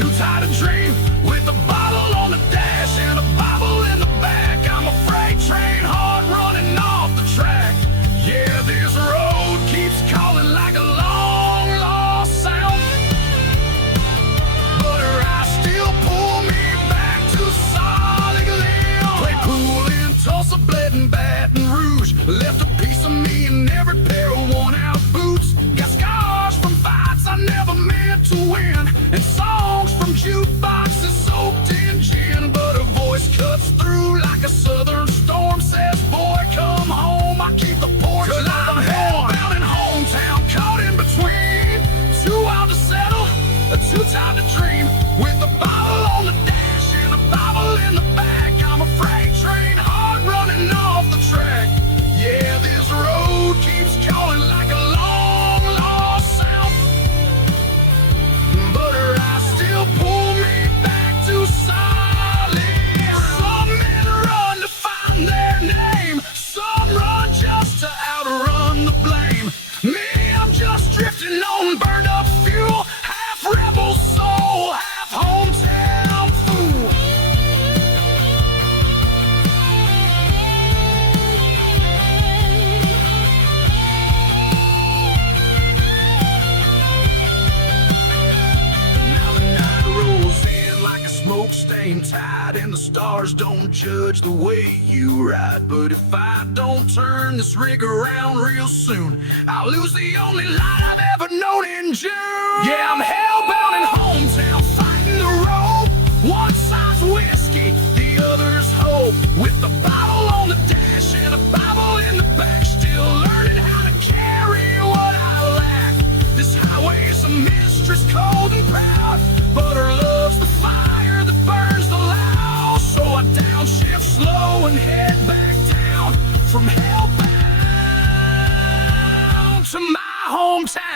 Too tired to dream with a bottle on the dash and a Bible in the back. I'm a freight train, hard running off the track. Yeah, this road keeps calling like a long lost sound, but I still pull me back to solid ground. Played pool in Tulsa, bled in Baton Rouge, left a piece of me in every pair of worn-out boots. Got scars from fights I never meant to win, and songs from jukeboxes soaked in gin. But her voice cuts through like a southern storm, says, boy, come home, I keep the porch. Cause I'm hellbound in hometown, caught in between, too wild to settle, too tired to dream. With a bottle on the dash and a Bible in the back, I'm a freight train, hard running off the track. Yeah, this road keeps calling like a long lost sound, but I still pull me back to solid. Some men run to find their name, some run just to outrun the blame. Me, I'm just drifting on burned up fuel, half rebel soul, half hometown fool. Now the night rolls in like a smokestained tide, and the stars don't judge the way you ride. But if I don't turn this rig around real soon, I'll lose the only light I've ever known in June. Yeah, I'm hellbound in hometown, fighting the road. One side's whiskey, the other's hope. With the bottle on the dash and a Bible in the back, still learning how to carry what I lack. This highway's a mistress, cold and proud, but her love's the fire that burns the loud. So I downshift slow and head back down, from hellbound to my hometown.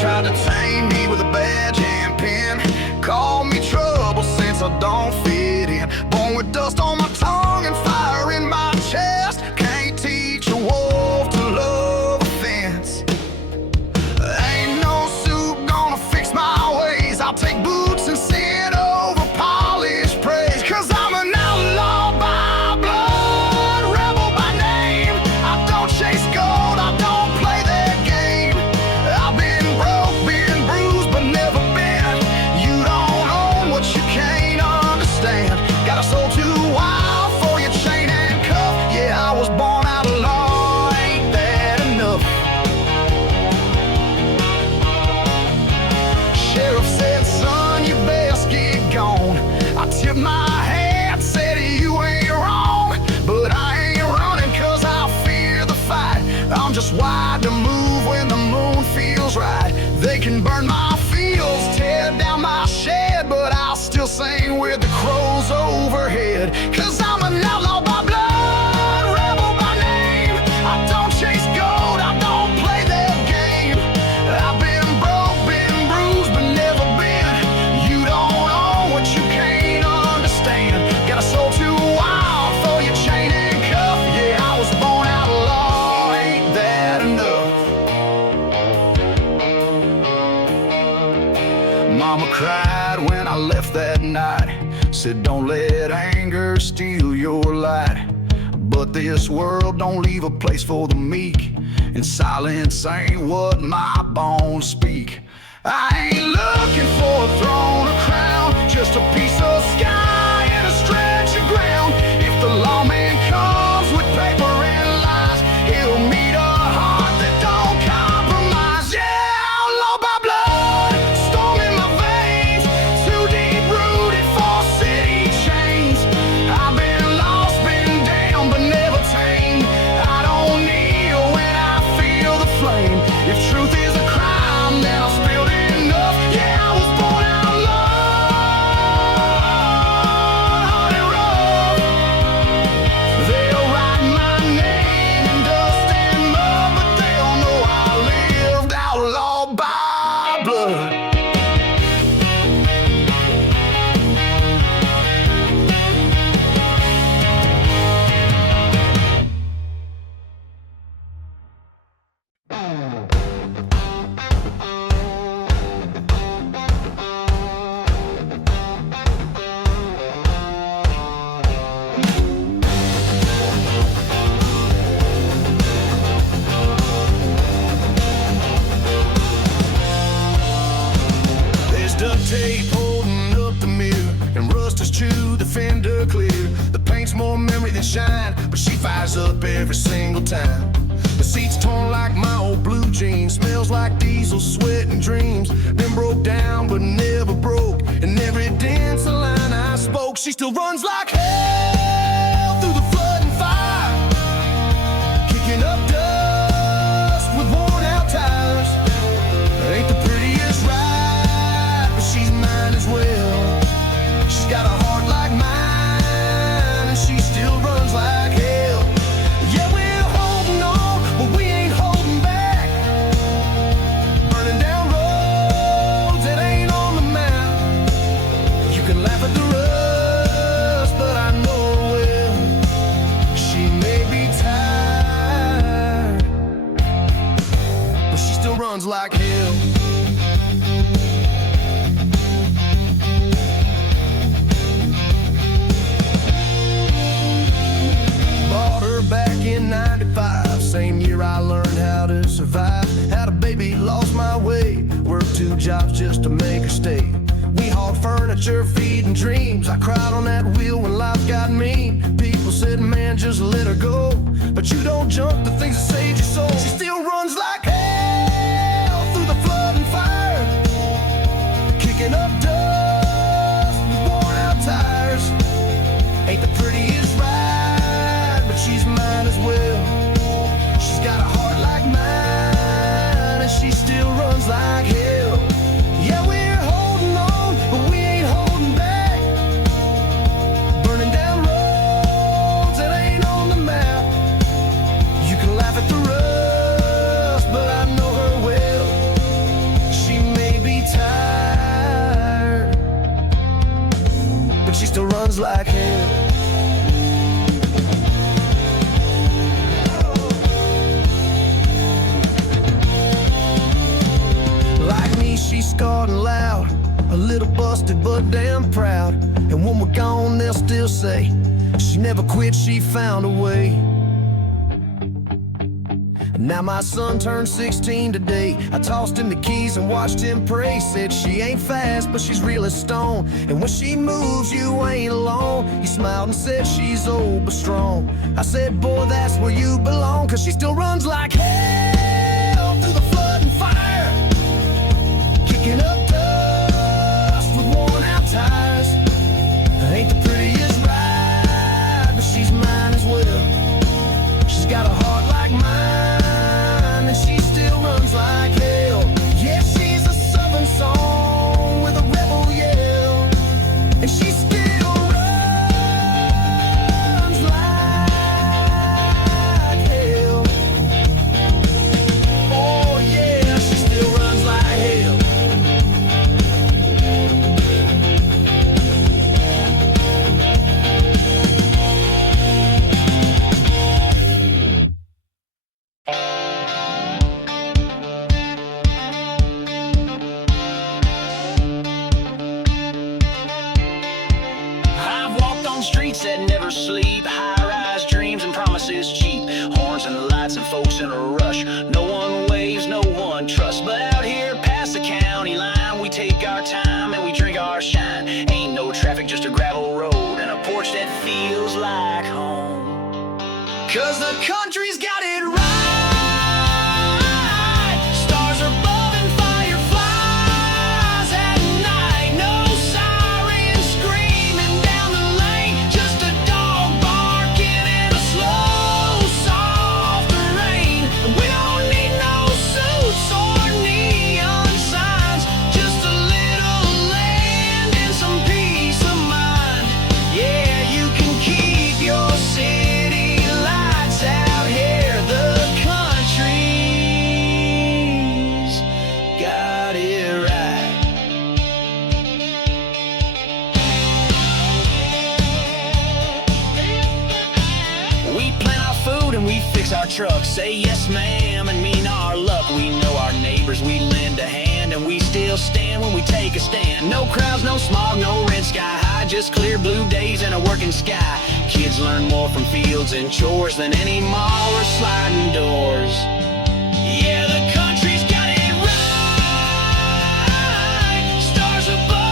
Tried to tame me with a badge and pen, call me trouble since I don't fit in. Born with dust on my tongue and fire in my chest, can't teach a wolf to love a fence. Ain't no suit gonna fix my ways, I'll take boots and sin over polished praise. Cause I'm an outlaw by blood, rebel by name. I don't chase gold, I don't play that game. I've been broke, been bruised, but never bent. You don't own what you can't understand. Got a soul too wild for your chain and cuff. Yeah, I was born out of law, ain't that enough? Sheriff said, son, you best get gone. I tipped my hat, said you ain't wrong, but I ain't running cause I fear the fight. I'm just wide to move when the moon feels right. They can burn my fields, tear down my shed, but I'll still sing with the crows overhead. Cause I'm an outlaw by blood, rebel by name. I don't chase gold, I don't play that game. I've been broke, been bruised, but never been. You don't own what you can't understand. Got a soul too wild for your chain and cuff. Yeah, I was born out of law, ain't that enough? Mama cried when I left that night, said don't let anger steal your light. But this world don't leave a place for the meek, and silence ain't what my bones speak. I ain't looking for a throne or crown, just a piece of sky and a stretch of ground. If the lawman comes with paper and lies, he'll meet a heart that don't compromise. Yeah, outlaw by blood, storm in my veins, too deep rooted for city chains. I've been lost, been down, but never tamed. I don't kneel when I feel the flame. If truth is a crime, then I've spilled enough. Yeah, I was born out of love. tape holding up the mirror, and rust is chewed the fender clear. The paint's more memory than shine, but she fires up every single time. The seat's torn like my old blue jeans, smells like diesel, sweat and dreams. Been broke down but never broke, and every dance a line I spoke. She still runs like hell through the flood and fire, kicking up dust with worn out tires. Ain't the prettiest ride, but she's mine as well. She's got a heart like mine, and she still runs like hell. Yeah, we're holding on, but we ain't holding back. Burning down roads that ain't on the map. You can laugh at the rust, but I know her well. She may be tired, but she still runs like hell. Bought her back in '95, same year I learned how to survive. Had a baby, lost my way, worked 2 jobs just to make her stay. We hauled furniture, feeding dreams. I cried on that wheel when life got mean. People said, man, just let her go, but you don't jump the things that saved your soul. She still runs like hell through the flood and fire, kicking up dust with worn out tires. Ain't the prettiest ride, but she's mine as well. She's got a heart like mine, and she still runs like hell. Yeah, we're holding on, but we ain't holding back. Burning down roads that ain't on the map. You can laugh at the rust, but I know her well. She may be tired, but she still runs like hell. Like me, she's scarred and loud, a little busted but damn proud. And when we're gone, they'll still say she never quit, she found a way. Now my son turned 16 today. I tossed him the keys and watched him pray. Said she ain't fast, but she's real as stone, and when she moves, you ain't alone. He smiled and said she's old but strong. I said, boy, that's where you belong, 'cause she still runs like hell through the flood and fire, kicking up dust with worn out tires. Ain't the prettiest ride, but she's mine as well. She's got a heart like mine, and she still runs like hell. Yeah, she's a southern song with a rebel yell, and she still runs like hell. Oh yeah, she still runs like hell. I've walked on streets that never sleep, high-rise dreams and promises cheap, horns and lights and folks in a rush. No one waves, no one trusts. But out here past the county line, we take our time and we drink our shine. Ain't no traffic, just a gravel road and a porch that feels like home. 'Cause the country's got it right. Stars are above and fireflies at night. No sirens screaming down the lane, just a dog barking and a slow, soft rain. We don't need no suits or neon signs, just a little land and some peace of mind. Yeah, you can keep your city lights out here. The country's got it right. We plant our food and we fix our trucks, say yes ma'am and mean our luck. We know our neighbors, we lend a hand, and we still stand when we take a stand. No crowds, no smog, no red sky high, just clear blue days and a working sky. Kids learn more from fields and chores than any mall or sliding doors. Yeah, the country's got it right. Stars above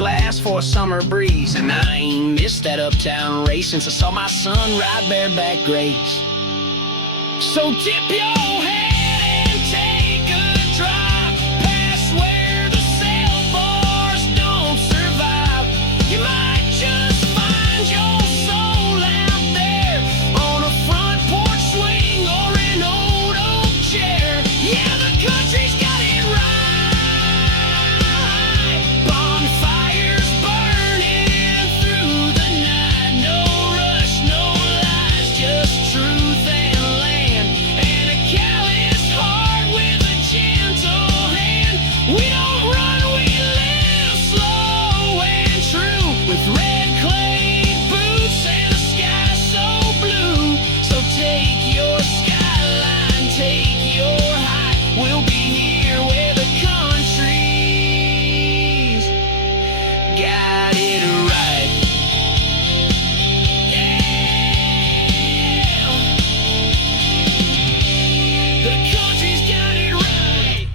glass for a summer breeze. And I ain't missed that uptown race since I saw my son ride bareback Grace. So tip your head and take a drive past where the sail bars don't survive. You might just find your soul out there on a front porch swing or an old oak chair. Yeah, the country's got it right. Bonfires burning through the night. No rush, no lies, just truth and land. And a callous heart with a gentle hand. We don't run, we live slow and true. With red clay boots and a sky so blue. So take your skyline, take your height. We'll be here where the country's got it right. Yeah, the country's got it right.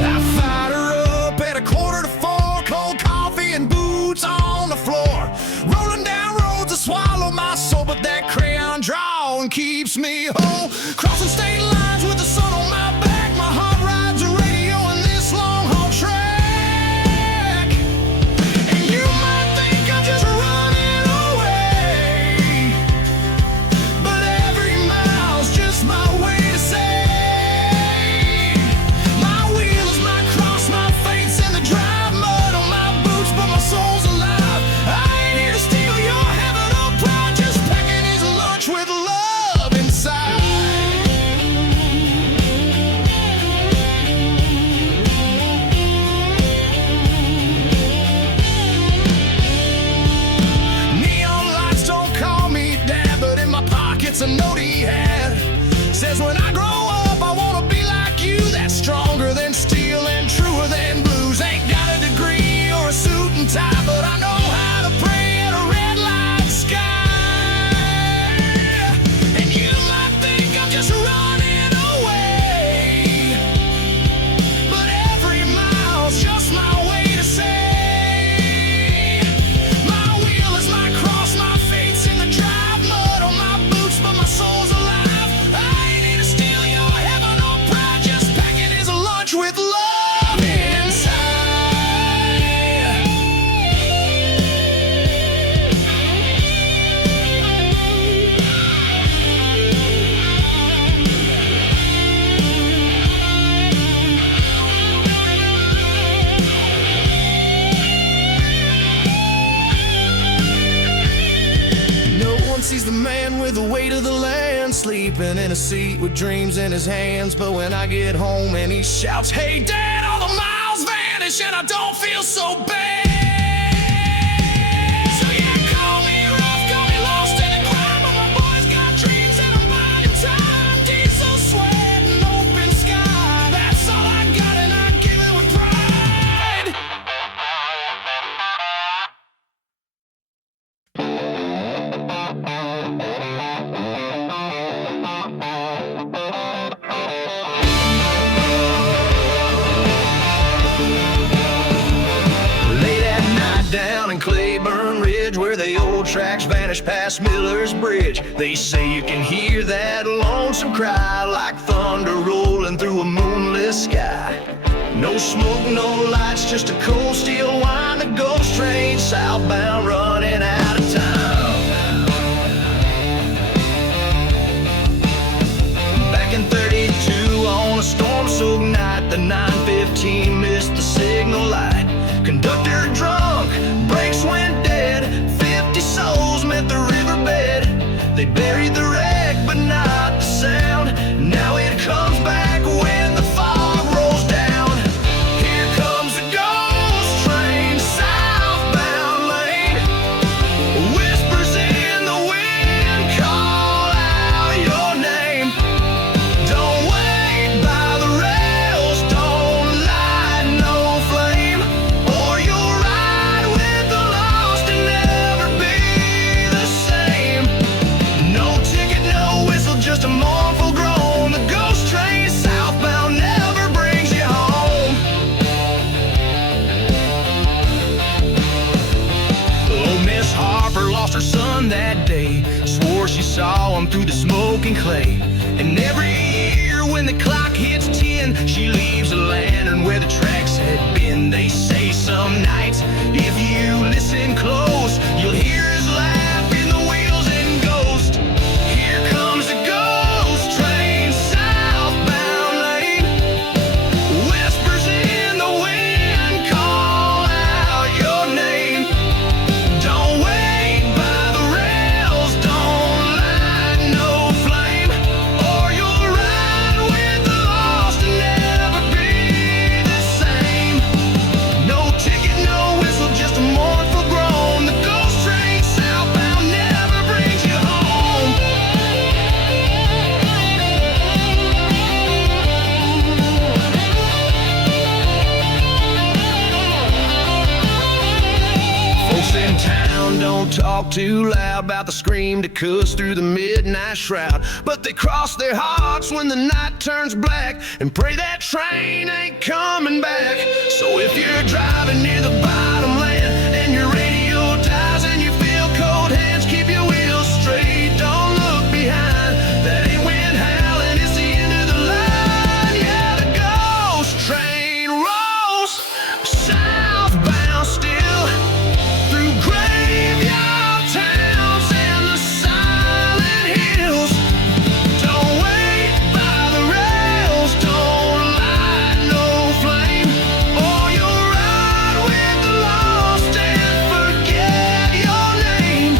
I fired her up at 3:45, cold coffee and boots on the floor. Rolling down roads that swallow my soul, but that crayon drawing keeps me whole. Crossing state lines with the sun on my back, my heart rides a radio in this long haul track. And you might think I'm just running away, but every mile's just my way to say my wheels, my cross, my fate's in the drive, mud on my boots, but my soul's alive. I ain't here to steal your heaven or pride, just packing his lunch with love inside. Neon lights don't call me dad, but in my pocket's a note he had. Says when I grow up, I wanna be like you, that's stronger than steel and truer than blues. Ain't got a degree or a suit and tie, but I know how to pray at a red light sky. And you might think I'm just running away, but every mile's just my way to say my wheel is my cross, my fate's in the drive, mud on my boots, but my soul's alive. I ain't here to steal your heaven or pride, just packing his lunch with love inside. No one sees the man with the weight of the land, sleeping in a seat with dreams in his hands. But when I get home and he shouts, "Hey Dad," all the miles vanish and I don't feel so bad. So yeah, call me rough, call me lost in the crime, but my boy's got dreams and I'm biding time. Diesel sweat and open sky, that's all I got and I give it with pride. Late at night down in Claiborne Ridge, where the old tracks vanish past Miller's Bridge, they say you can hear that lonesome cry like thunder rolling through a moonless sky. No smoke, no lights, just a cold steel wine, the ghost train southbound running out of town. Back in 32 on a storm-soaked night, the 915 missed the signal light. Conductor drunk, brakes went dead, 50 souls met the riverbed. They buried the wreck, but not the sound. Now it comes back when the fog rolls down. Here comes the ghost train, southbound lane. Harper lost her son that day. Swore she saw him through the smoke and clay. And every year when the clock hits 10, she leaves a lantern where the tracks had been. They say some nights, if you listen close, you'll hear his laugh in the wheels and ghost. Here comes the ghost train, southbound lane. Whispers in the wind, call out your name. Don't wait by the rails, don't light no flame, or you'll ride with the lost and never be the same. No ticket, no whistle, just a mournful groan. The ghost train southbound never brings you home. Folks in town don't talk too loud about the scream that cuts through the midnight shroud, but they cross their hearts when the night turns black and pray that train ain't coming back. So if you're driving near the bottom land and your radio dies and you feel cold hands, keep your wheels straight, don't look behind. That ain't wind howling, it's the end of the line. Yeah, the ghost train rolls southbound still, through graveyard towns and the silent hills. Don't wait by the rails, don't light no flame, or you'll ride with the lost and forget your name.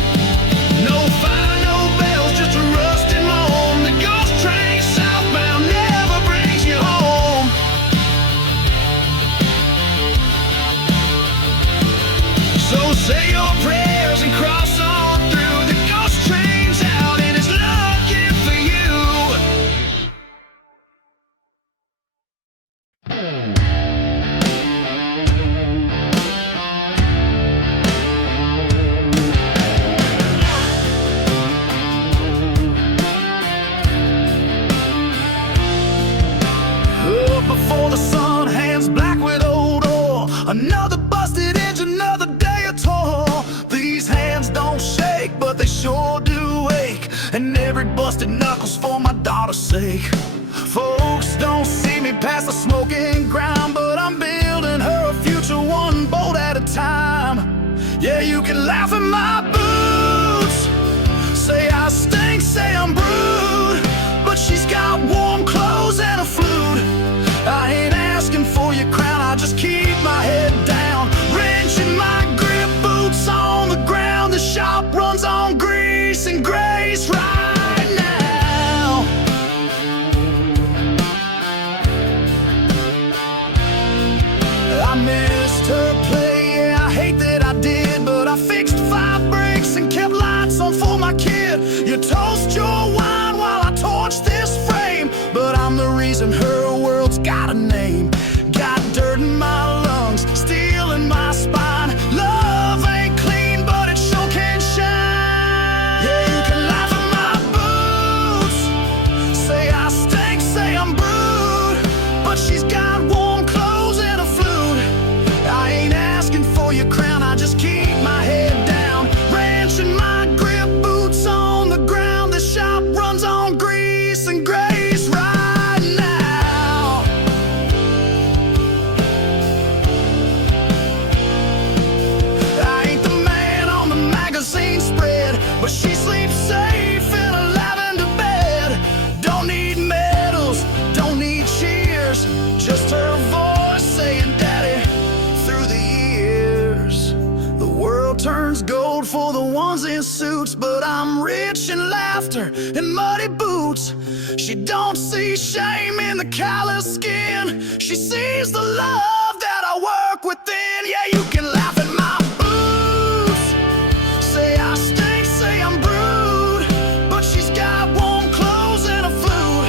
No fire, no bells, just a rusted moan. The ghost train southbound never brings you home. So say your prayers and cross on through. The ghost train's out and it's looking for you. Up before the sun, hands black with old oil. Another busted engine, another day of toil. These hands don't shake, but they sure do ache. And every busted knuckle's for my daughter's sake. Folks don't see me past the smoking ground, but I'm building her a future one bolt at a time. Yeah, you can laugh at my boots, say I stink, say I'm brute, but she's got warm clothes and a flute. I ain't asking for your crown, I just keep my head down, wrenching my grip boots on the ground. The shop runs on grease and grace right now. I missed her play, yeah, I hate that I did, but I fixed 5 brakes and kept lights on for my kid. You toast your wine while I torch this frame, but I'm the reason her world's got a name. Got dirt in my lungs, steel in my spine. Love ain't clean, but it sure can shine. Yeah, you can laugh at my boots, say I stink, say I'm brute, but she's got warm clothes and a flute. I ain't asking for your crown, I just keep my head down, wrenching my grip boots on the ground. The shop runs on grease and grace right now. I ain't the man on the magazine spread, but she sleeps safe in a lavender bed. Don't need medals, don't need cheers, just her voice saying daddy through the years. The world turns gold for the ones in suits, but I'm rich in laughter and muddy boots. She don't see shame in the callous skin, she sees the love that I work within. Yeah, you can laugh at my boots, say I stink, say I'm brute, but she's got warm clothes and a flute.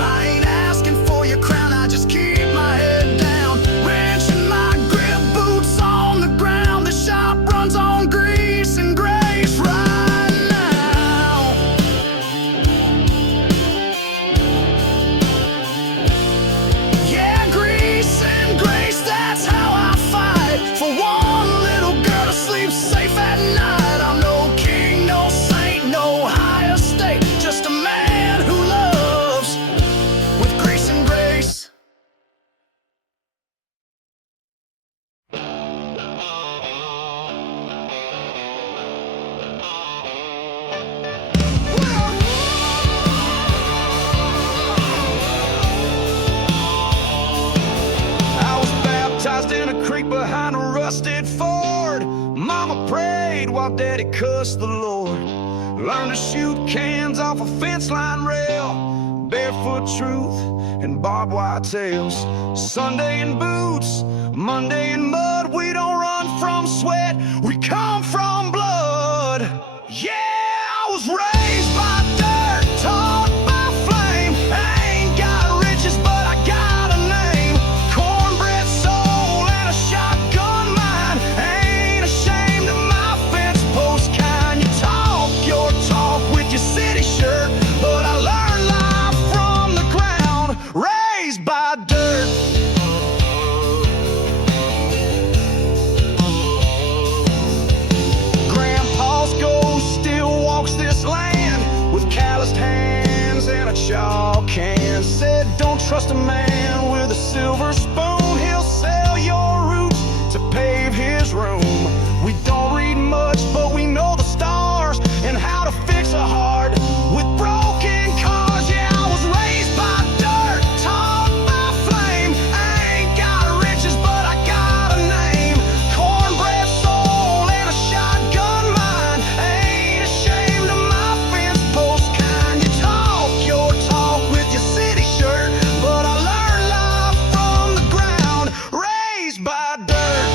I ain't asking for your crown, I just keep my head down, wrenching my grip boots on the ground. The shop runs on grease and grace right now. Yeah, grease and grace, that's how I fight for one. trusted Ford. Mama prayed while Daddy cussed the Lord. Learned to shoot cans off a fence line rail. Barefoot truth and barbed wire tales. Sunday in boots, Monday in mud. We don't run from sweat, we come from blood. Yeah, I was raised by dirt, taught by flame. I ain't got riches, but I got a name. Cornbread soul and a shotgun mind. Ain't ashamed of my fence post kind. You talk your talk with your city shirt, but I learned life from the ground, raised by dirt. Chalk can said, don't trust a man with a silver spoon. He'll sell your roots to pave his room. We don't read much, but we know the stars and how to fix a heart with broken cars. Yeah, I was raised by dirt, taught by flame. I ain't got riches, but I got a name. Cornbread soul and a shotgun mind. I ain't ashamed of my fence post kind. You talk your talk with your city shirt, but I learned life from the ground, raised by dirt.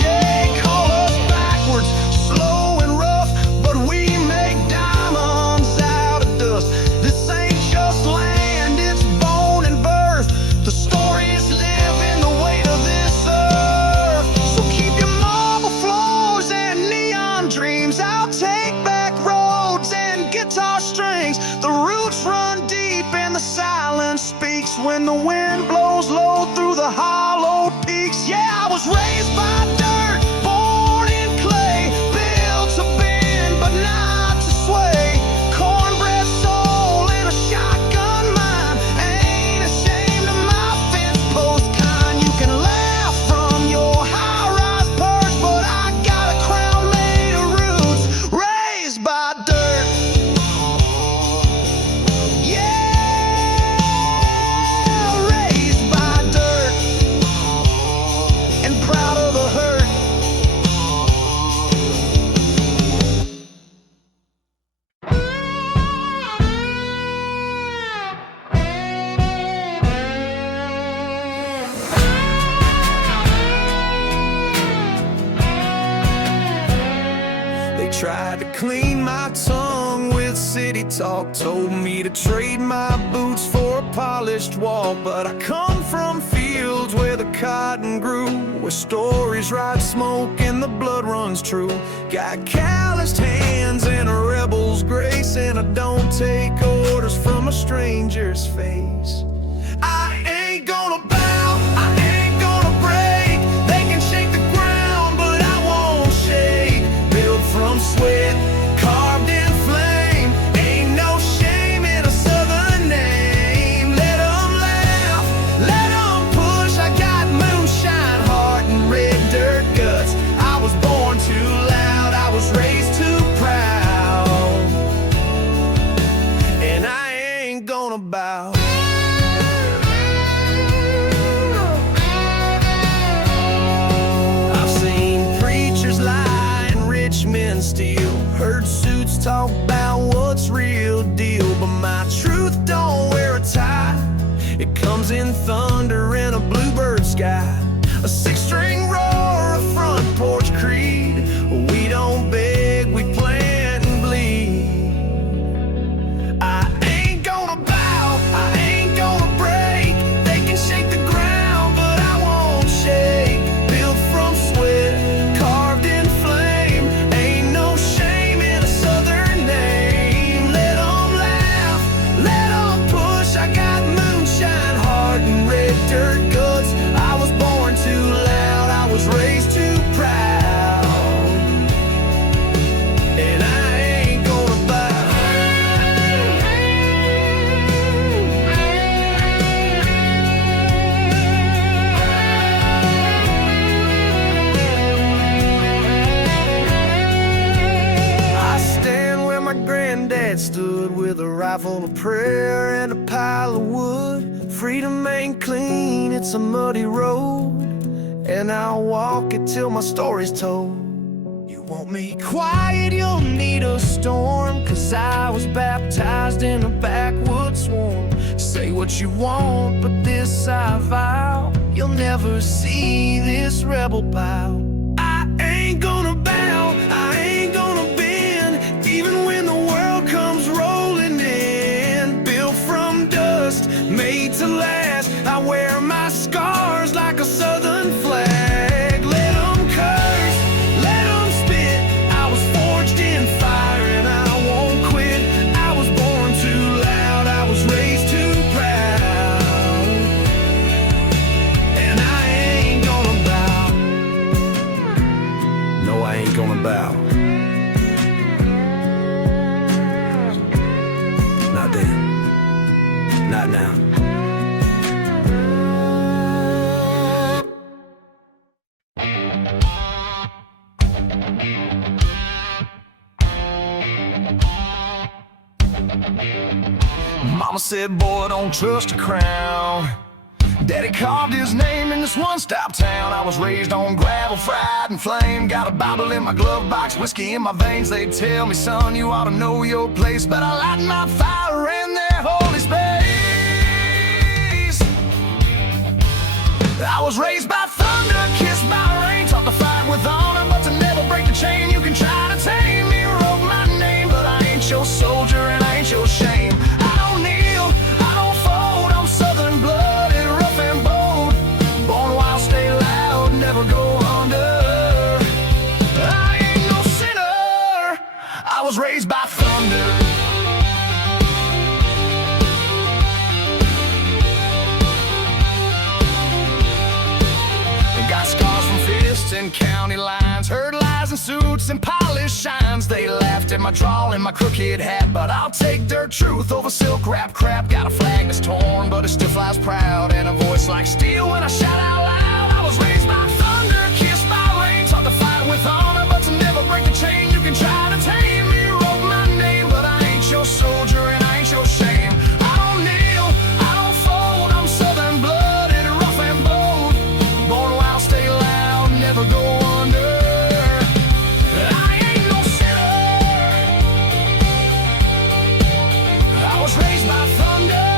Yeah, call us backwards, slow and rough, but we make diamonds out of dust. This ain't just land, it's bone and birth. The stories live in the weight of this earth. So keep your marble floors and neon dreams. I'll take back roads and guitar strings. The roots run deep and the silence speaks when the wind blows low through the hollowed peaks. Yeah, I was raised by dirt, born in clay, built to bend but not to sway. Cornbread soul and a shotgun mind. Ain't ashamed of my fence post kind. You can laugh from your high-rise perch, but I got a crown made of roots, raised by dirt. Yeah, raised by dirt, and proud of the hurt. They tried to clean my tongue with city talk, told me to trade my boots for a polished walk. But I come from fields where the cotton grew, where stories ride smoke and the blood runs true. Got calloused hands and a rebel's grace, and I don't take orders from a stranger's face. I ain't gonna bow, I ain't gonna break. They can shake the ground, but I won't shake. Built from sweat, carved in flame. Ain't no shame in a southern name. Let 'em laugh, let 'em push. I got moonshine heart and red dirt guts. I was born too loud, I was raised too proud, and I ain't gonna bow. I've seen preachers lie and rich men steal, heard suits talk about what's real deal, but my truth don't wear a tie. It comes in thunder in a bluebird sky, a six-string roar, a front porch creed. We don't beg, we plant and bleed. I ain't gonna bow, I ain't gonna break. They can shake the ground, but I won't shake. Built from sweat, carved in flame. Ain't no shame in a southern name. Let 'em laugh, let 'em push. I got moonshine heart and red dirt guts. I was born too loud, I was raised too proud, and I ain't gonna bow. I stand where my granddad stood, with a rifle of prayer and a pile of wood. Freedom ain't clean, it's a muddy road, and I'll walk it till my story's told. You want me quiet, you'll need a storm, 'cause I was baptized in a backwoods swarm. Say what you want, but this I vow, you'll never see this rebel bow. I ain't gonna bow, I ain't gonna bend, even when the world comes rolling in. Built from dust, made to last, I wear my scars like a southern flag. Let 'em curse, let 'em spit, I was forged in fire and I won't quit. I was born too loud, I was raised too proud, and I ain't gonna bow. No, I ain't gonna bow. Not then, not now. Mama said, boy, don't trust a crown. Daddy carved his name in this one-stop town. I was raised on gravel, fried and flame. Got a Bible in my glove box, whiskey in my veins. They tell me, son, you ought to know your place, but I light my fire in their holy space. I was raised by thunder, kissed by rain, taught to fight with honor, but to never break the chain. You can try to tame me, wrote my name, but I ain't your soldier and I ain't your shame. I don't kneel, I don't fold, I'm southern blooded, rough and bold. Born wild, stay loud, never go under. I ain't no sinner, I was raised by thunder. Got scars from fists and county lines, heard lies and suits and polished shines. They laughed at my drawl and my crooked hat, but I'll take dirt truth over silk wrap crap. Got a flag that's torn, but it still flies proud, and a voice like steel when I shout out loud. I was raised by thunder, kissed by rain, taught to fight with honor, but to never break the chain. You can try to tame me, wrote my name, but I ain't your soldier and I ain't your shame. I don't kneel, I don't fold, I'm southern blooded, rough and bold. Born wild, stay loud, never go under. I ain't no sinner, I was raised by thunder.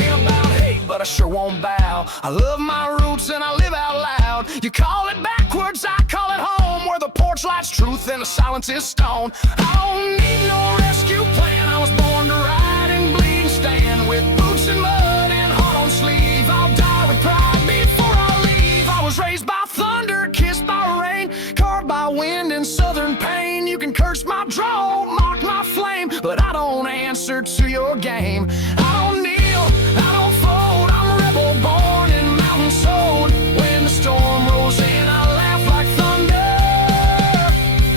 Ain't about hate, but I sure won't bow. I love my roots and I live out loud. You call it backwards, I call it home, where the porch lights truth and the silence is stone. I don't need no rescue plan, I was born to ride and bleed and stand. With boots and mud and heart on sleeve, I'll die with pride before I leave. I was raised by thunder, kissed by rain, carved by wind and southern pain. You can curse my draw, mock my flame, but I don't answer to your game. I don't kneel, I don't fold, I'm a rebel born and mountain sold. When the storm rolls in, I laugh like thunder.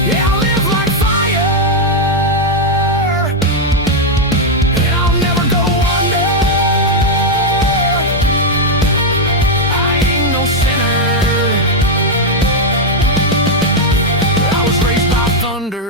Yeah, I live like fire, and I'll never go under. I ain't no sinner, I was raised by thunder.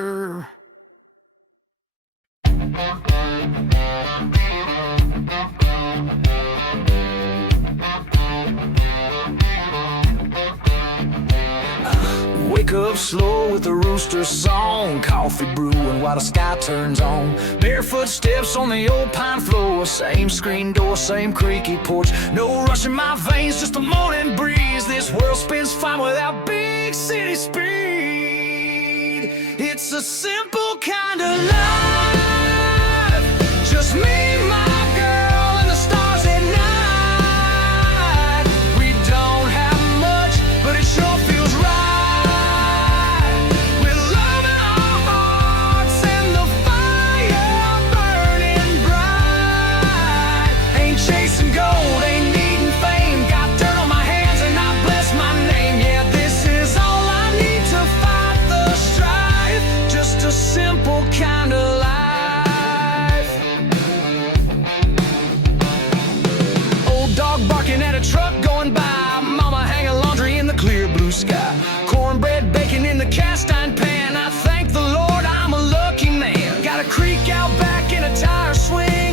Wake up slow with a rooster song, coffee brewing while the sky turns on. Barefoot steps on the old pine floor, same screen door, same creaky porch. No rush in my veins, just a morning breeze. This world spins fine without big city speed. It's a simple kind of life, just me, my girl, and the stars at night. We don't have much, but it sure feels right. Simple kind of life. Old dog barking at a truck going by, mama hanging laundry in the clear blue sky, cornbread baking in the cast iron pan. I thank the Lord I'm a lucky man. Got a creek out back and a tire swing.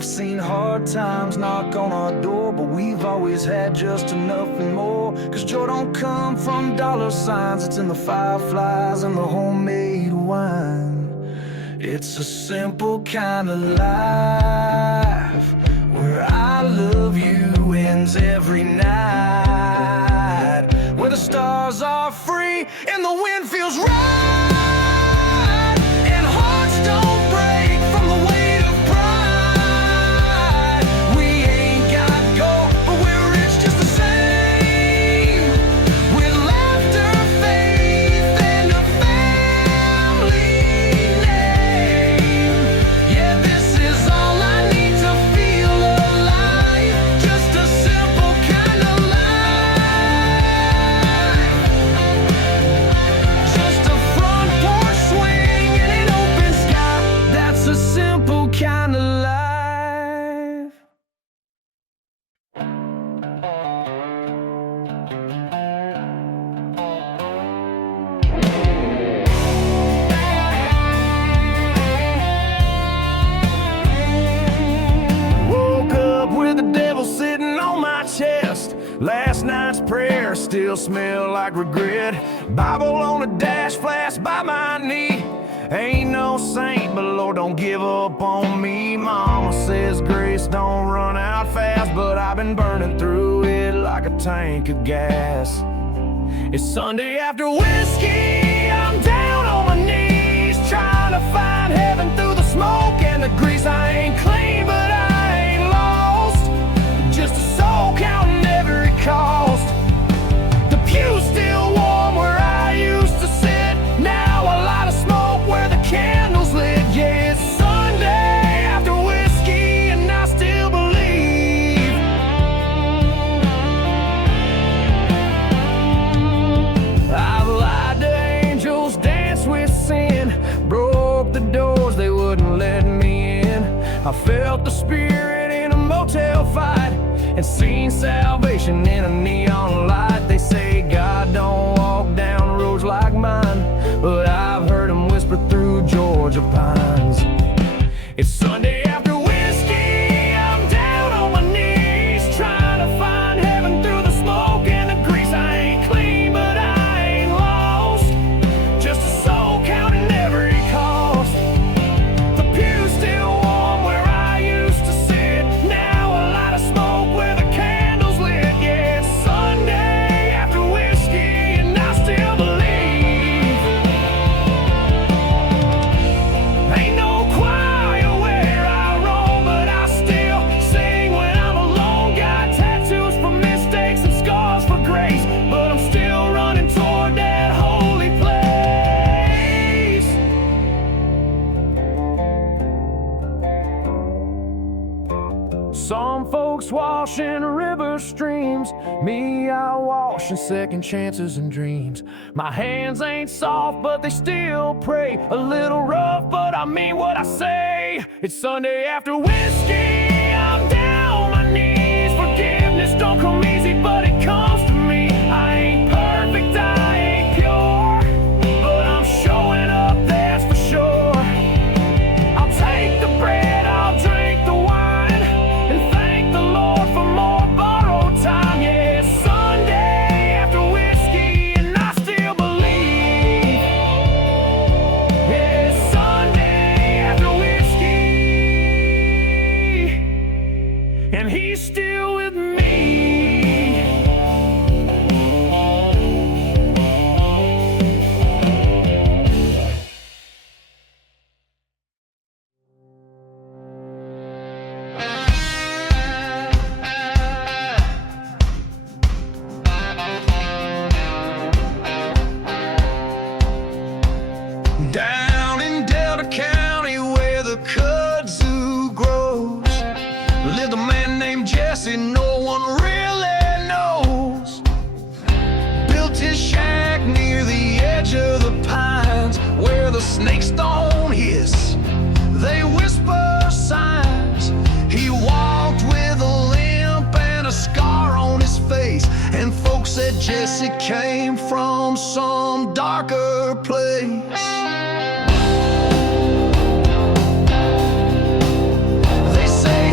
I've seen hard times knock on our door, but we've always had just enough and more. Cause joy don't come from dollar signs, it's in the fireflies and the homemade wine. It's a simple kind of life where I love you ends every night, where the stars are free and the wind feels right, and hearts don't break from the weight of pride. We ain't got gold, but we're rich just the same, with laughter, faith, and a family name. Yeah, this is all I need to feel alive, just a simple kind of life. Just a front porch swing and an open sky, that's a simple kind of life. Woke up with the devil sitting on my chest. Last night's prayer still smell like regret. Bible on a dash flash by my knee. Ain't no saint, but Lord, don't give up on me. Mama says grace don't run out fast, but I've been burning through it like a tank of gas. It's Sunday after whiskey, I'm down on my knees, trying to find heaven through the smoke and the grease. I ain't clean, but I ain't lost, just a soul counting every cost. The pew's still warm where I used to sit, now a lot of smoke where the candle's lit. Yeah, it's Sunday after whiskey and I still believe. I've lied to angels, danced with sin, broke the doors, they wouldn't let me in. I felt the spirit in a motel fight and seen salvation in a neon light. They say God don't walk down roads like mine, but I've heard him whisper through Georgia pines. It's Sunday after whiskey, I'm down on my knees, trying to find heaven through the smoke and the grease. I ain't clean, but I ain't lost, just a soul counting every cost. The pew's still warm where I used to sit, now a lot of smoke where the candle's lit. Yeah, it's Sunday after whiskey and I still believe. Ain't no choir where I roam, but I still sing when I'm alone. Got tattoos for mistakes and scars for grace, but I'm still running toward that holy place. Some folks wash in river streams, me I wash in second chances and dreams. My hands ain't soft, but they still pray. A little rough, but I mean what I say. It's Sunday after whiskey, I'm down on my knees. Forgiveness don't come easy, but it comes to me. I ain't perfect, I ain't pure, but I'm showing up, that's for sure. I'll take the bread, I'll drink the wine, and thank the Lord for more borrowed time. Yeah, it's Sunday after whiskey and I still believe. Yeah, it's Sunday after whiskey and he's still with me. Down in Delta County where the kudzu grows, lived a man named Jesse no one really knows. Built his shack near the edge of the pines where the snakes don't hiss, they whisper signs. He walked with a limp and a scar on his face, and folks said Jesse came from some darker place. They say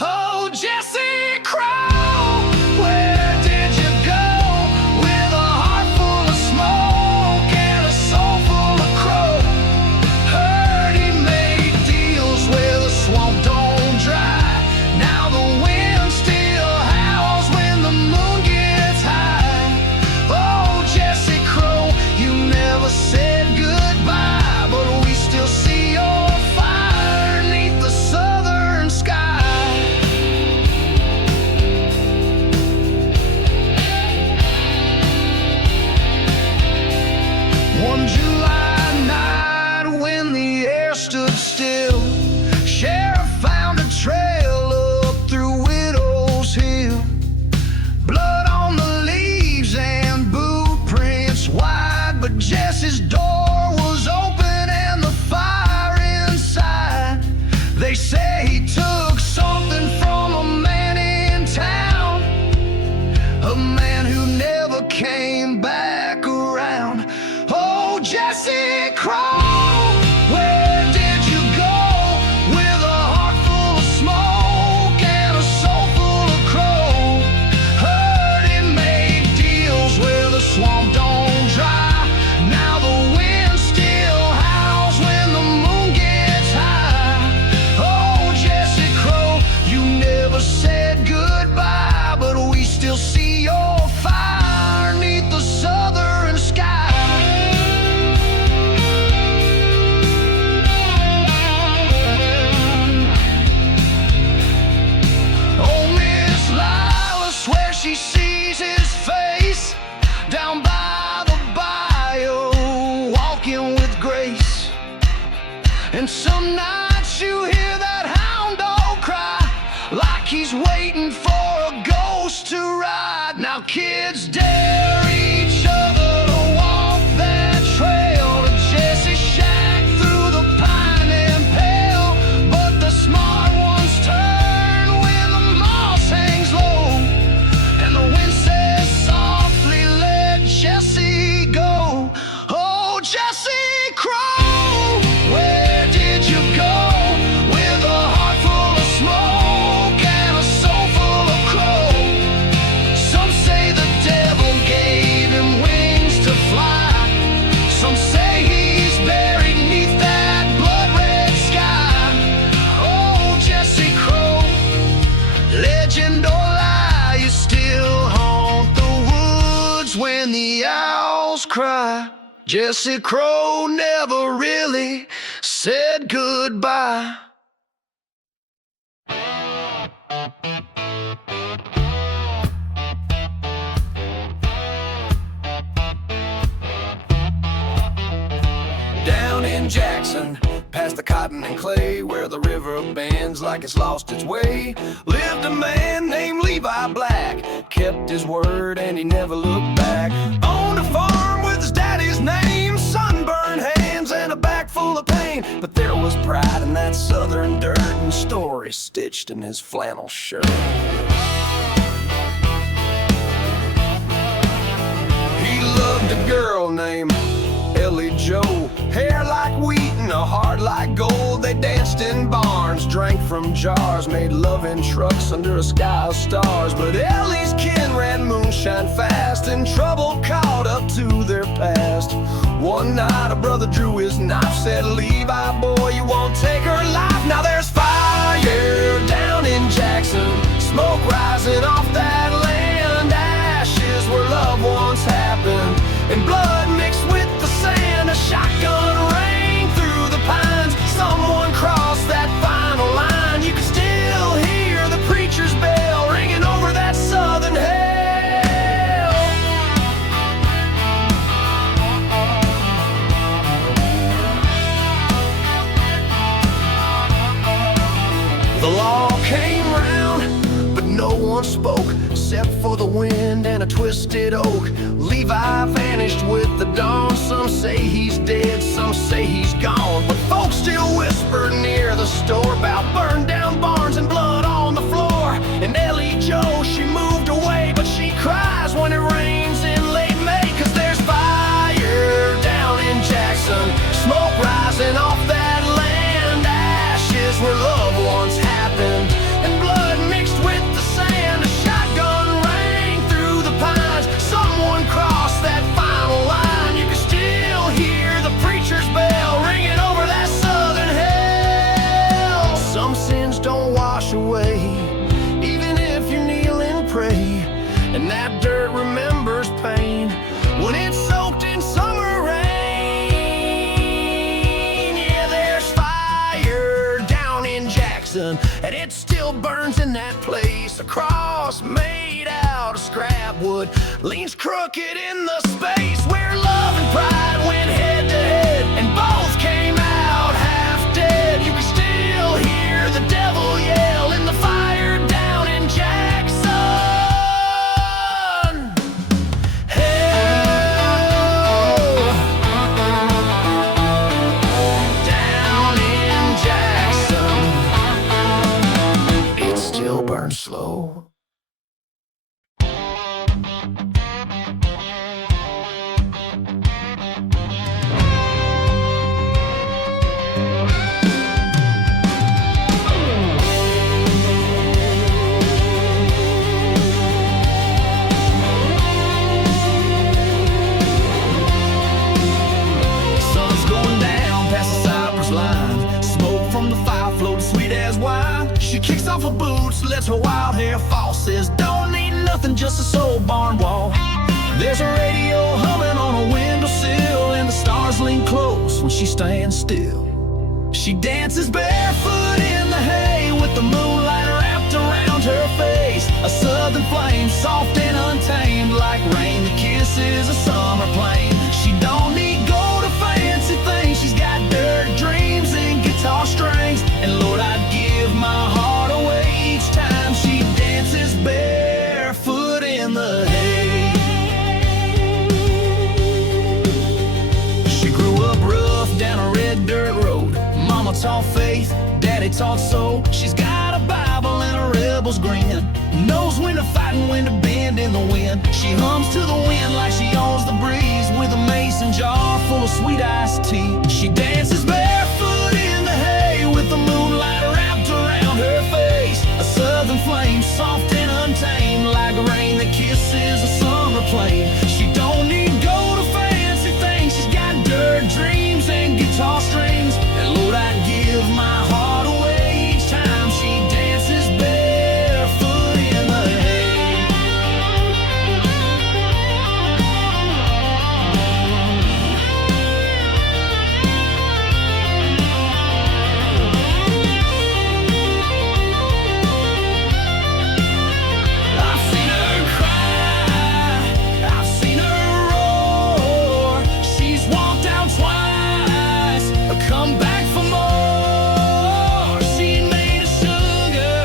Oh, Jesse Crow, where did you go? With a heart full of smoke and a soul full of crow. Heard he made deals where the swamp don't dry. Now the wind still howls when the moon gets high. Oh, Jesse Crow, you never said goodbye, but we still see your fire neath the southern sky. One July night when the air stood still, Sheriff found a trail up through Widow's Hill. Blood on the leaves and boot prints wide, but Jesse's door was open and the fire inside. They say he took something from a man in town, a man who never came back around. Oh, Jesse Crow, where did you go? With a heart full of smoke and a soul full of crow. Heard he made deals where the swamp don't dry. Now the wind still howls when the moon gets high. Oh, Jesse Crow, you never said goodbye, but we still see your fire neath the southern sky. Oh, Miss Lila swears she sees his face down by the bayou, walking with grace. And some nights you hear that hound dog cry, like he's waiting for a ghost to ride. Now kids dare each other to walk that trail to Jesse's shack through the pine and pale. But the smart ones turn when the moss hangs low, and the wind says softly, let Jesse go. Oh, Jesse Crow, where did you go? With a heart full of smoke and a soul full of crow. Some say the devil gave him wings to fly. Some say he's buried neath that blood-red sky. Oh, Jesse Crow, legend or lie, you still haunt the woods when the owls cry. Jesse Crow never really said goodbye. Down in Jackson, past the cotton and clay, where the river bends like it's lost its way, lived a man named Levi Black. Kept his word and he never looked back. Owned a farm with his daddy's name, sunburned hands and a back full of pain. But there was pride in that southern dirt and stories stitched in his flannel shirt. He loved a girl named Ellie Joe, hair like wheat and a heart like gold. They danced in barns, drank from jars, made love in trucks under a sky of stars. But Ellie's kin ran moonshine fast, and trouble caught up to their past. One night a brother drew his knife, said, Levi, boy, you won't take her life. Now there's fire down in Jackson, smoke rising off that land, ashes where loved ones happened, and blood mixed with the sand. A shotgun rang through the pines, someone crossed that final line. You can still hear the preacher's bell ringing over that southern hell. The law came round, but no one spoke, except for the wind and a twisted oak. Levi vanished with the dawn. Some say he's dead, some say he's gone, but folks still whisper near the store about burned down barns and blood on the floor. And Ellie Joe, she moved away, but she cries when it rains in late May. 'Cause there's fire down in Jackson, smoke rising off that land, ashes where loved ones happened, and and that dirt remembers pain when it's soaked in summer rain. Yeah, there's fire down in Jackson, and it still burns in that place. A cross made out of scrap wood leans crooked in the space where love and pride went head to head, and both came out half dead. You can still hear the devil yell in the fire down in Jackson. Hell down in Jackson, it still burns slow. Sun's going down past the cypress line. Smoke from the fire floats sweet as wine. She kicks off her boots, lets her wild hair fall. Says don't need nothing, just a soul barn wall. There's a radio humming on a windowsill, and the stars lean close when she stands still. She dances barefoot in the hay with the moonlight wrapped around her face. A southern flame, soft and untamed, like rain that kisses a summer plain. She don't need gold or fancy things. She's got dirt dreams and guitar strings. And Lord, I'd give my heart away each time she dances barefoot in the hay. She grew up rough down a red dirt road. Mama taught faith, daddy taught soul. She's got a Bible and a rebel's grin. Knows when to fight and when to bend in the wind. She hums to the wind like she owns the breeze, with a mason jar full of sweet iced tea. She dances barefoot in the hay with the moonlight wrapped around her face. A southern flame, soft and untamed, like rain that kisses a summer plain. She don't need gold or fancy things. She's got dirt dreams and guitar strings. And Lord, I'd give my heart away each time she dances barefoot in the hay. I've seen her cry, I've seen her roar. She's walked out twice, come back for more. She made of sugar,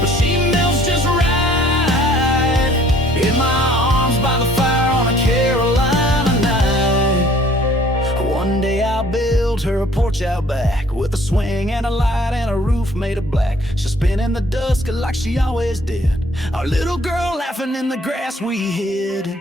but she melts just right in my arms by the fire on a Carolina night. One day I'll build her a porch out back with a swing and a light and a roof made of black. She'll spin in the dusk like she always did. Our little girl laughing in the grass we hid.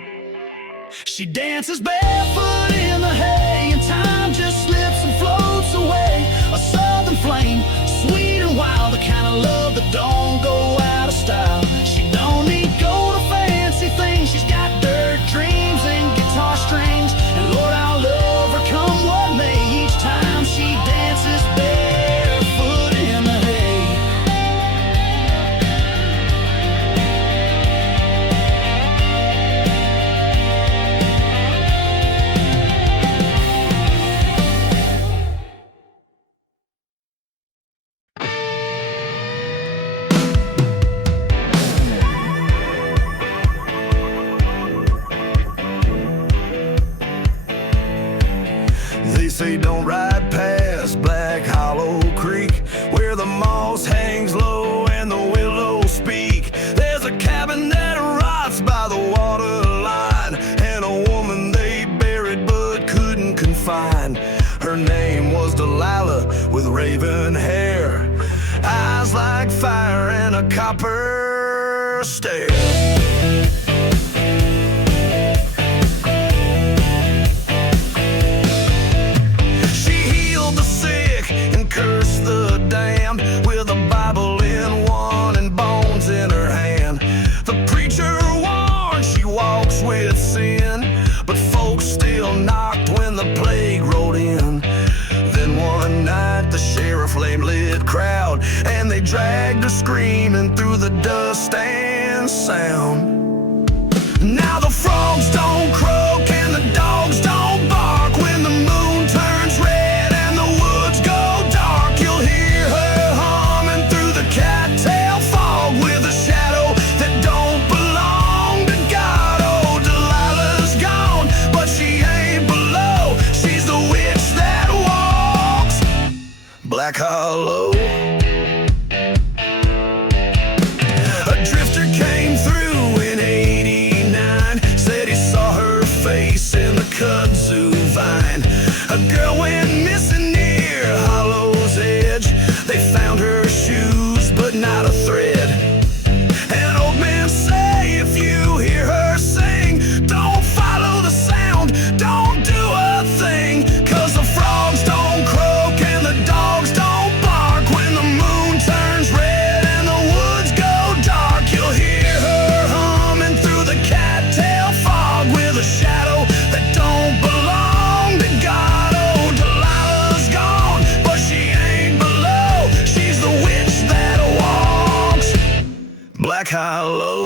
She dances barefoot in the hay, and time just slips and floats away. A southern flame, sweet and wild, the kind of love that don't go out of style. She don't need gold or fancy things. She's got dirt dreams and guitar strings. And Lord, I'll love her come what may each time she dances barefoot in the hay. They say don't ride past Black Hollow Creek, where the moss hangs low and the willows speak. There's a cabin that rots by the water line, and a woman they buried but couldn't confine. Her name was Delilah with raven hair, eyes like fire and a copper stare. She healed the sick and cursed the damned, with a Bible in one and bones in her hand. The preacher warned she walks with sin, but folks still knocked when the plague rolled in. Then one night the sheriff flame-lit crowd, and they dragged her screaming through the dust and sound. Now the frogs don't croak and the dogs don't bark. When the moon turns red and the woods go dark, you'll hear her humming through the cattail fog with a shadow that don't belong to God. Oh, Delilah's gone, but she ain't below. She's the witch that walks Black Hollow. A drifter came through in '89, said he saw her face in the kudzu vine. A girl went missing near Hollow's edge. They found her shoes, but not a thread. And old men say if you hear her sing, don't follow the sound, don't do a thing. 'Cause the frogs don't croak and the dogs don't bark. When the moon turns red and the woods go dark, you'll hear her humming through the cattail fog with a shadow that don't belong to God. Oh, Delilah's gone, but she ain't below. She's the witch that walks Black Hollow.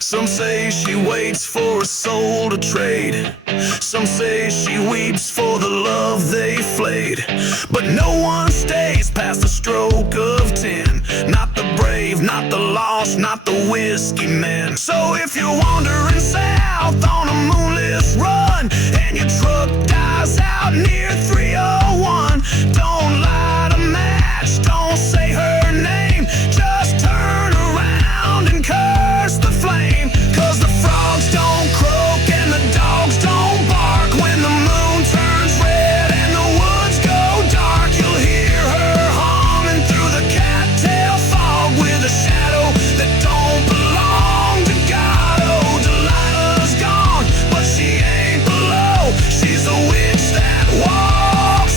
Some say she waits for a soul to trade. Some say she weeps for the love they flayed. But no one stays past the stroke of 10. Not the brave, not the lost, not the whiskey men. So if you're wandering south on a moonless run and your truck dies out near 301, don't light a match, don't say her name, just turn around and curse the flame. 'Cause the frogs don't croak and the dogs don't bark. When the moon turns red and the woods go dark, you'll hear her humming through the cattail fog with a shadow that don't belong to God. Oh, Delilah's gone, but she ain't below. She's the witch that walks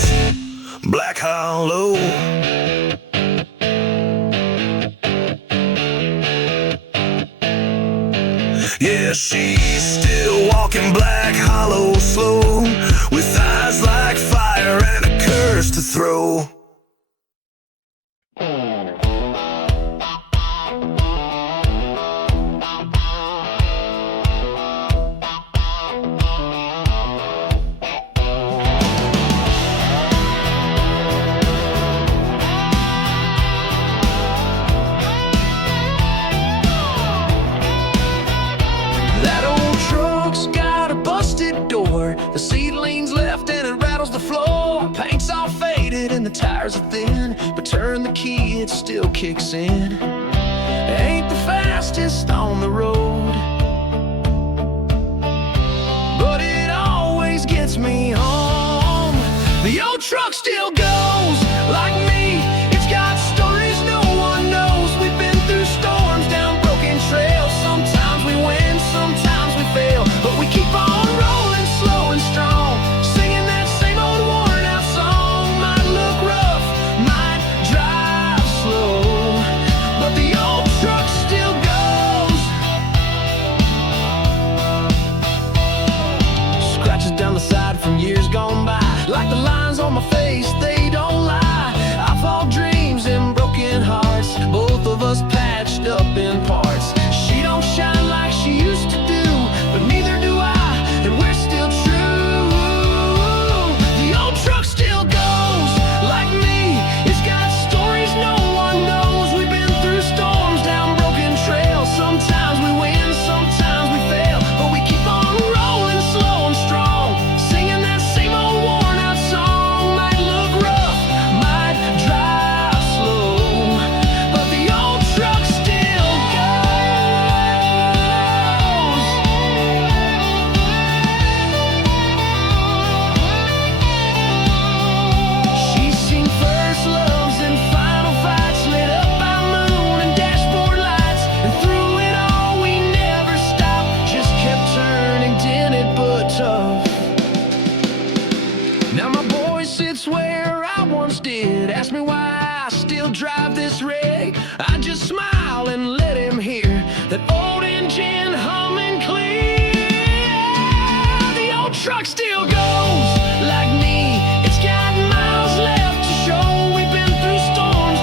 Black Hollow. Yeah, she's still walking Black Hollow slow, with eyes like fire and a curse to throw. That old truck's got a busted door. The seedlings left and it rattles the floor. Paint's all faded and the tires are thin, but turn the key, it still kicks in. Ain't the fastest on the road, but it always gets me home. The old truck still goes like me. It's got stories no one knows. We've been through storms down broken trails. Sometimes we win, sometimes we fail, but we keep on rolling slow and strong, singing that same old worn out song. Might look rough, might drive slow, but the old truck still goes. Scratches down the side from years gone by, like the lines on my face, they don't lie. I've all dreams and broken hearts, both of us patched up in parts. She don't shine like she used to do, but neither do I, and we're still true. The old truck still goes like me. It's got stories no one knows. We've been through storms down broken trails. Sometimes we win, sometimes we fail, but we keep on rolling slow and strong, singing that same old worn out song. Might look rough, might drive slow, but the old truck still goes. She's seen first loves and final fights, lit up by moon and dashboard lights, and through it all we never stopped, just kept turning, dented but tough. Now my boy sits where I once did, ask me why I still drive this rig. I just smile and let him hear that old engine humming clear. The old truck still goes like me. It's got miles left to show. We've been through storms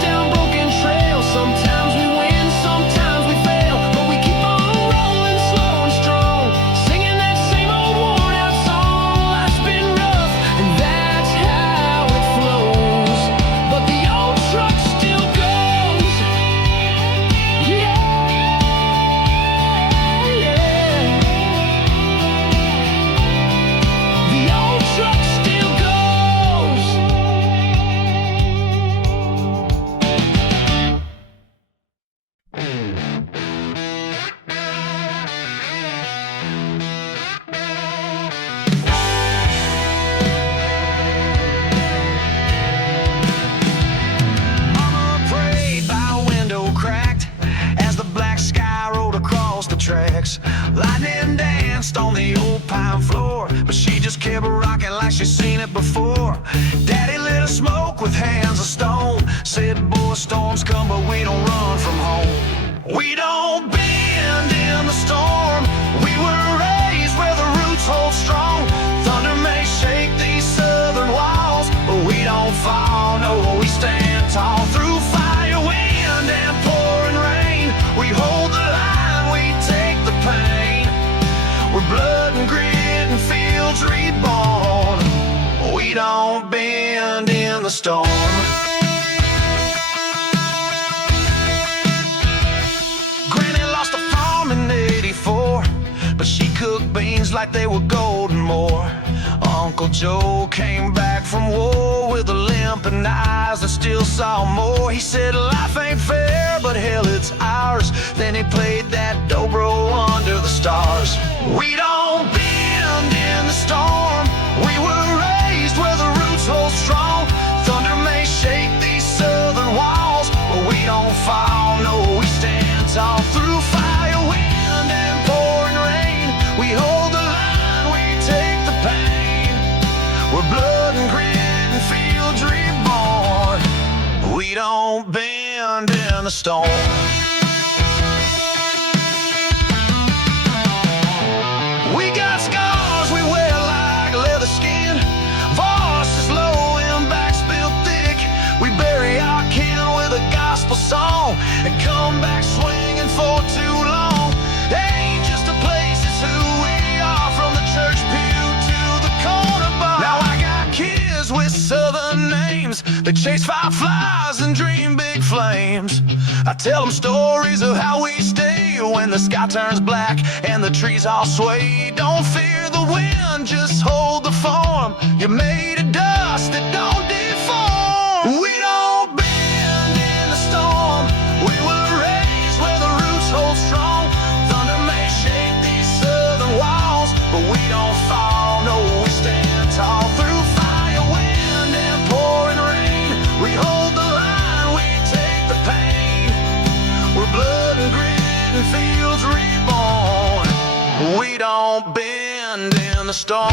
door. Daddy lit a smoke with hands of stone. Said, boy, storms come, but we don't run from home. We don't bend in the storm. We were raised where the roots hold strong. Thunder may shake these southern walls, but we don't fall, no, we stand tall. Through fire, wind, and pouring rain, we hold the line, we take the pain. We're blood and grit and fields reborn. We don't bend in the storm. But she cooked beans like they were golden more. Uncle Joe came back from war with a limp and eyes that still saw more. He said life ain't fair, but hell it's ours. Then he played that dobro under the stars. We don't bend in the storm. We were raised where the roots hold strong. Thunder may shake these southern walls, but we don't fall, no, we stand tall. Through fire, wind, and pouring rain, we hold the line, we take the pain. We're blood and grit and fields reborn. We don't bend in the storm. We got scars we wear like leather skin. Voices low and backs built thick. We bury our kin with a gospel song and come back swinging for too long. It ain't just a place, it's who we are. From the church pew to the corner bar. Now I got kids with southern names. They chase fireflies and dream big flames. I tell them stories of how we stay when the sky turns black and the trees all sway. Don't fear the wind, just hold the form. You're made of dust that don't deform. We don't bend in the storm. We were raised where the roots hold strong. Thunder may shake these southern walls, but we don't fall, no, we stand tall. Through fire, wind, and pouring rain, we hold the line, we take the pain. We're blood and grit and fields reborn. We don't bend in the storm.